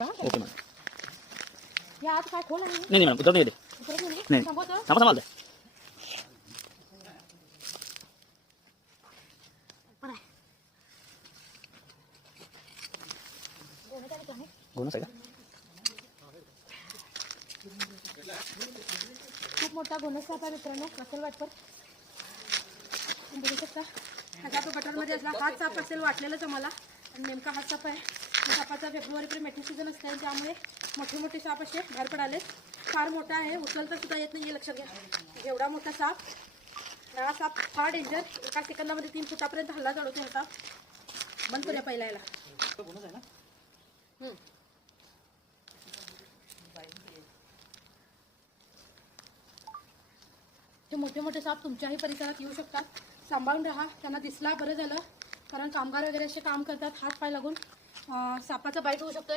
Okay madam. या आत काय खोल आहे नाही नाही मॅडम, उतरत नाही येते. उतरत नाही नाही थांबवतो. थांबा थांबा. पण आहे. गोण्याचा विचार आहे. गोनस आहे का? खूप मोठा गोनस साप आहे मित्रांनो, असेल वाटपर. तुम्ही बघू शकता ह्याचा तो गटारमध्ये असला हाच साप असेल वाटलेलंच आम्हाला. आणि नेमका हाच साप आहे. या सापाचा फेब्रुवारीपर्यंत मेटिंग सीझन असते आणि त्यामुळे मोठे मोठे साप असे बाहेर पडाले. फार मोठा आहे, उचलता सुद्धा येत नाही, हे लक्षात घ्या. एवढा मोठा साप, हा साप फार डेंजर. एका सेकंदामध्ये 3 फुटापर्यंत हल्ला चढवतो. हा साप बंद करूया पहिला याला. हे मोठे मोठे साप तुमच्याही परिसरात येऊ शकतात. सांभाळून राहा. त्यांना दिसला बरं झालं, कारण कामगार वगैरे असे काम करतात, हात पाय लागून सापाचा बाईट होऊ शकतो.